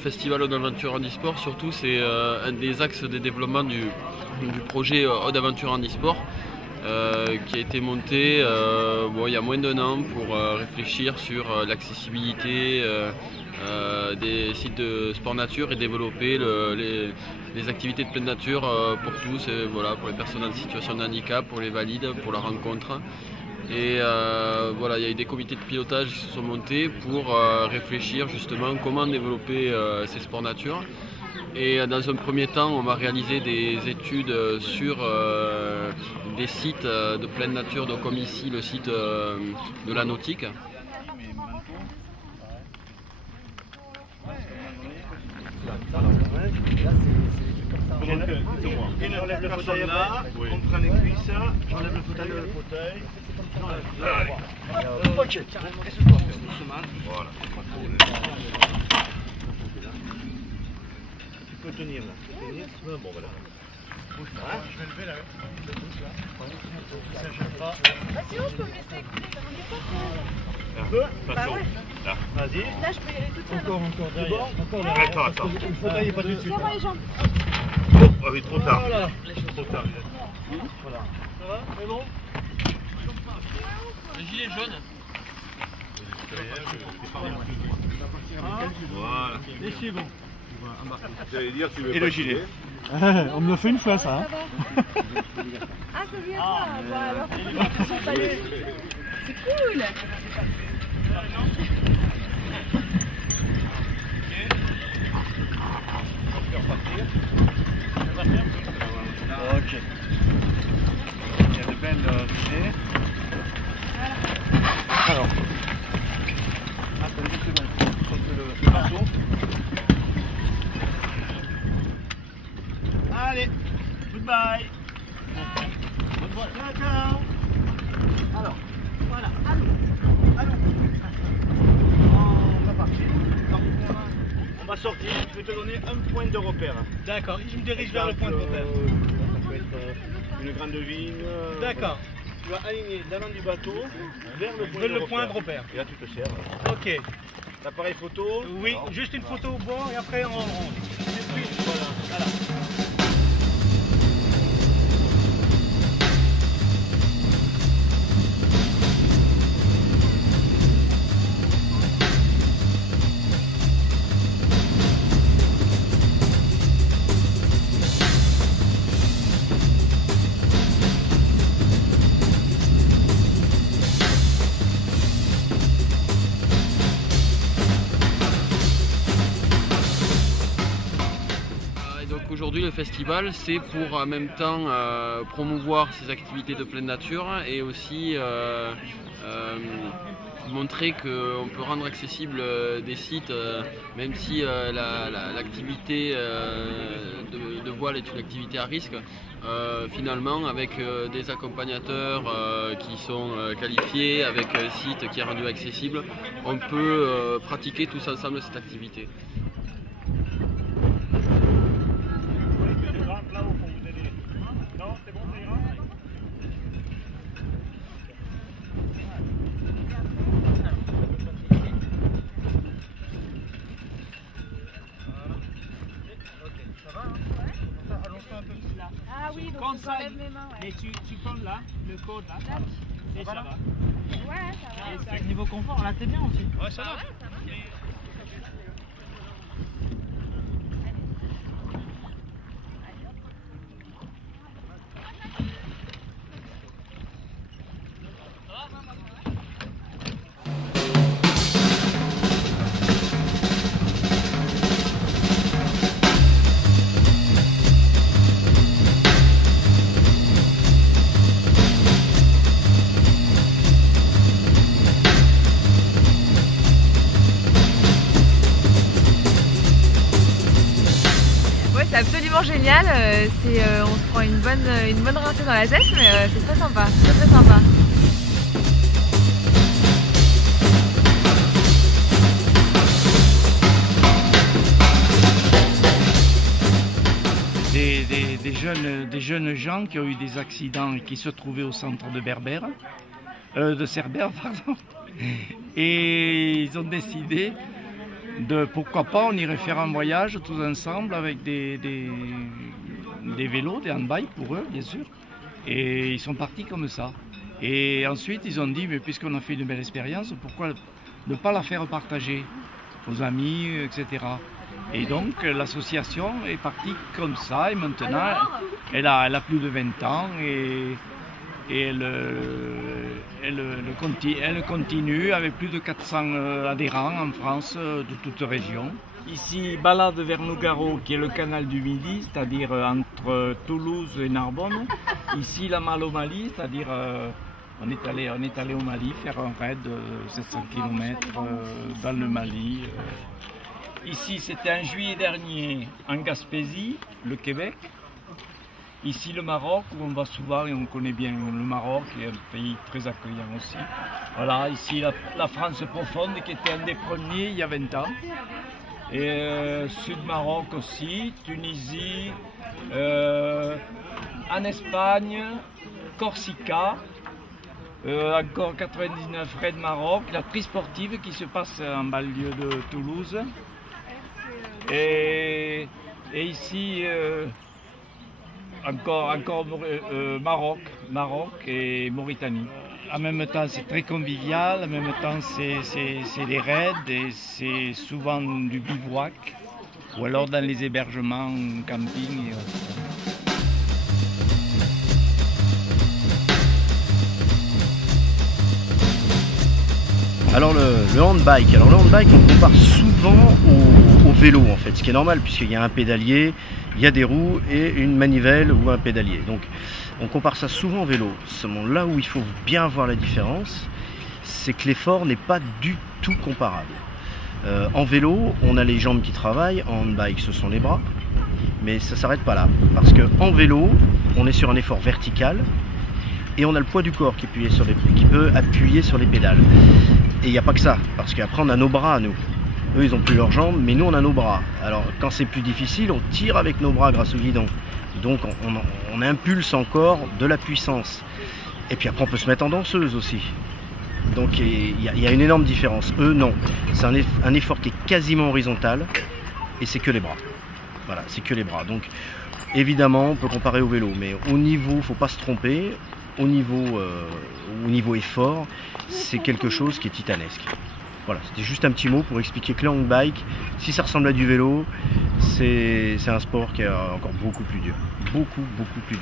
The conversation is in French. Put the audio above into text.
Le Festival d'Aventure Handisport, surtout, c'est un des axes de développement du projet Haute Aventure Handisport qui a été monté il y a moins d'1 an pour réfléchir sur l'accessibilité des sites de sport nature et développer les activités de pleine nature pour tous, pour les personnes en situation de handicap, pour les valides, pour la rencontre. Et il y a eu des comités de pilotage qui se sont montés pour réfléchir justement comment développer ces sports nature. Et dans un premier temps, on va réaliser des études sur des sites de pleine nature, donc comme ici le site de la nautique. J'enlève le fauteuil là, on prend les cuisses, j'enlève le fauteuil. Ok. Voilà. Tu peux tenir là. Bon voilà. Je vais lever là. Ça gêne pas. Sinon je peux me laisser écouter, Un peu. Là. Vas-y. Là je peux y aller toute seule. Encore derrière. Attends. Le fauteuil est pas tout de suite. Tiens-moi les jambes. Oh oui, trop tard. Trop tard. Voilà. Ça va? C'est bon? Le gilet jaune. Voilà. Et c'est bon. Et le gilet. On me le fait une fois ça. Hein. Ah c'est bien ça. Bon, alors ils sont pas les... C'est cool. Ok. Il y a de belles idées. Alors. Attends, une seconde. Le bateau. Allez, goodbye. Ciao. Alors, voilà, allô. On va partir. On va sortir, je vais te donner un point de repère. D'accord, je me dirige vers le point de repère. Ça peut être une grande vigne. D'accord. Tu vas aligner l'avant du bateau vers le point de repère. Et là tu te sers. Ok. L'appareil photo. Oui, juste une photo au bord et après on range. Voilà. Aujourd'hui, le festival, c'est pour en même temps promouvoir ces activités de pleine nature et aussi montrer qu'on peut rendre accessible des sites, même si l'activité de voile est une activité à risque. Finalement, avec des accompagnateurs qui sont qualifiés, avec un site qui est rendu accessible, on peut pratiquer tous ensemble cette activité. Ah oui, donc Comme on ça, enlève mes mains, ouais. et tu colles là, le code là, et ça va. Ouais, ça va. Et niveau confort, là t'es bien aussi. Ouais, ça va. Ouais, ça va. C'est absolument génial, on se prend une bonne rincée dans la tête, mais c'est très sympa, très sympa. Des jeunes gens qui ont eu des accidents et qui se trouvaient au centre de Cerbère, pardon. Et ils ont décidé pourquoi pas, on irait faire un voyage tous ensemble avec des vélos, des handbikes pour eux, bien sûr. Et ils sont partis comme ça. Et ensuite, ils ont dit, mais puisqu'on a fait une belle expérience, pourquoi ne pas la faire partager aux amis, etc. Et donc, l'association est partie comme ça. Et maintenant, elle a plus de 20 ans et elle continue avec plus de 400 adhérents en France, de toute région. Ici, balade vers Nougaro, qui est le canal du Midi, c'est-à-dire entre Toulouse et Narbonne. Ici, la Malle au Mali, c'est-à-dire on est allé au Mali faire un raid de 700 km dans le Mali. Ici, c'était en juillet dernier en Gaspésie, le Québec. Ici, le Maroc, où on va souvent et on connaît bien le Maroc, qui est un pays très accueillant aussi. Voilà, ici, la France profonde, qui était un des premiers il y a 20 ans. Et Sud-Maroc aussi, Tunisie, en Espagne, Corsica, encore 99 Raid Maroc, la tri-sportive qui se passe en banlieue de Toulouse. Et ici, encore Maroc et Mauritanie. En même temps, c'est très convivial, en même temps, c'est des raids et c'est souvent du bivouac ou alors dans les hébergements, camping. Alors le handbike, on compare souvent au vélo en fait, ce qui est normal puisqu'il y a un pédalier, il y a des roues et une manivelle ou un pédalier. Donc on compare ça souvent au vélo. Seulement là où il faut bien voir la différence, c'est que l'effort n'est pas du tout comparable. En vélo, on a les jambes qui travaillent, en handbike ce sont les bras, mais ça ne s'arrête pas là. Parce qu'en vélo, on est sur un effort vertical et on a le poids du corps qui peut appuyer sur les pédales. Et il n'y a pas que ça, parce qu'après on a nos bras à nous. Eux ils n'ont plus leurs jambes, mais nous on a nos bras. Alors quand c'est plus difficile, on tire avec nos bras grâce au guidon. Donc on impulse encore de la puissance. Et puis après on peut se mettre en danseuse aussi. Donc il y a une énorme différence. Eux non, c'est un effort qui est quasiment horizontal et c'est que les bras. Voilà, c'est que les bras. Donc évidemment on peut comparer au vélo, mais au niveau, il ne faut pas se tromper. Au niveau effort, c'est quelque chose qui est titanesque. Voilà, c'était juste un petit mot pour expliquer que le handbike, si ça ressemble à du vélo, c'est un sport qui est encore beaucoup plus dur. Beaucoup plus dur.